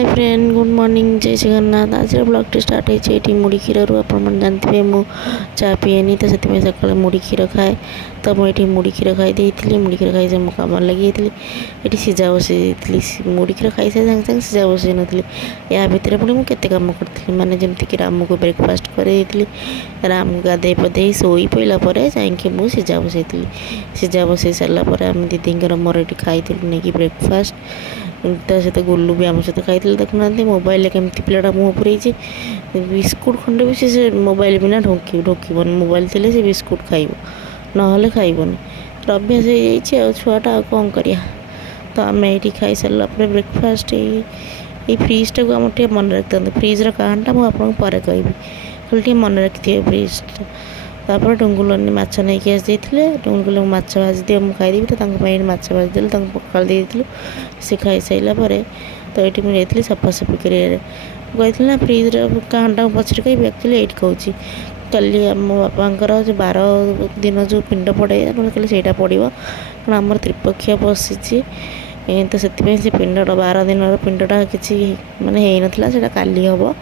Hi friend good morning जय जगन्नाथ आज blog start होती मुड़ी क्षीर आप जानते मु चा पीएनी तो से सका मुड़ी क्षीर खाए तो मुझे मुड़ी क्षीर खाई मुड़ी क्षीर खाई मो कम लगी ये सीझा बसई मुड़ी क्षीर खाई सारे सागे सीझा बसई नी या भितर पुणी मुझे कम करी माने जमीक राम को ब्रेकफास्ट कर राम को गाधे पधे शोई पड़ा जा सीझा बसई सीझा बसई सारापर आम दीदी मोर ये खाई नहीं ब्रेकफास्ट सहित गुलू भी आम सहित खाई देखुना मोबाइल केमती पिलाटा मुँह पुरेची बिस्कुट खंडे भी से मोबाइल बिना ढोकन मोबाइल थे से बिस्कुट खाइब ना खाइबनी अभ्यास हो छुआटा कौन करिया तो आम ये खाई सारा ब्रेकफास्ट ये फ्रिजटा को आम मन रखी था फ्रिज्र कहानीटा मुझे पर कहि खाली मन रखी थे फ्रिज तापर डुंगुल माछ नहीं आसी डुंगुल माछ भाजी दिए मुझे खाईदेवी तो माछ भाजी दे पकाल देती सी खाई सारापर तो ये मुझे सफासफी करी ना फ्रिज्र कहानीटा पचर कही एक्चुअली ये कहूँ कल आम बापांकर जो 12 दिन जो पिंड पड़े कहले से पड़ो कारण आमर त्रिपक्षीय पशिची तो से पिंडटा 12 दिन पिंडटा किसी मानने होना से काली हम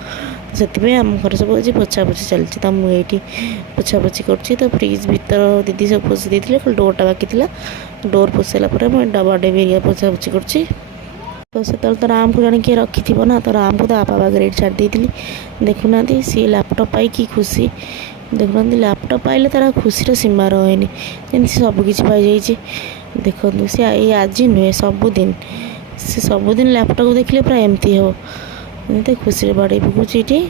से आम घर सब आज पोछापोछी चलती तो मुझे पोछापोछी कर फ्रिज भीतर दीदी सब पोछी देती खाली डोरटा बाकी था डोर पोछ सारापर मुझे डबा डेबी पोछापोछी कर तो से तो राम को जाने किए रखी थी ना तो राम को तो आपा बागे छाड़ देती देखुना सी लैपटॉप पाई कि खुशी देखुना लैपटॉप पाइले तार खुशी सीमा रहे जमी सबकि पाई देखो सी आज नुहे सबुदिन से सबुदिन लैपटॉप देखले पूरा एमती हो एमती खुशी बाड़े पकाऊँगी ये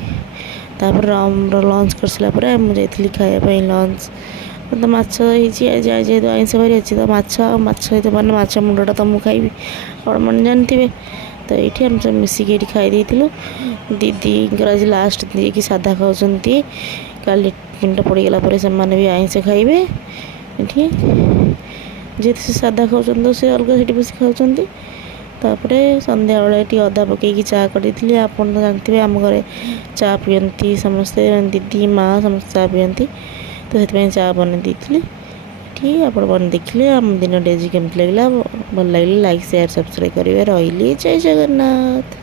लंच कर सारापर मुझे खायापी लंच तो माछ जेहतु आइंस बारी अच्छी तो माछ सहित मैंने माछ मुंडा तो मुझे खाइबी और मैंने जानते तो ये आम सब मिसिक ये खाई दीदी आज लास्ट दी कि साधा खाऊँ काली पिंड पड़गला से भी आइंस खाइबे ये जेहतु से साधा खाऊँ तो से अलग से बस खाऊँ तापर संध्या बेले अदा पकईकि चा करी आप तो जानते आम घर चा पीती समस्ते दीदी माँ समस्त चा पीती तो से चा बन देती ठीक आप बन देखिले आम दिन डेज केमती लगे भल लगे लाइक शेयर सब्सक्राइब करेंगे रही जय जगन्नाथ।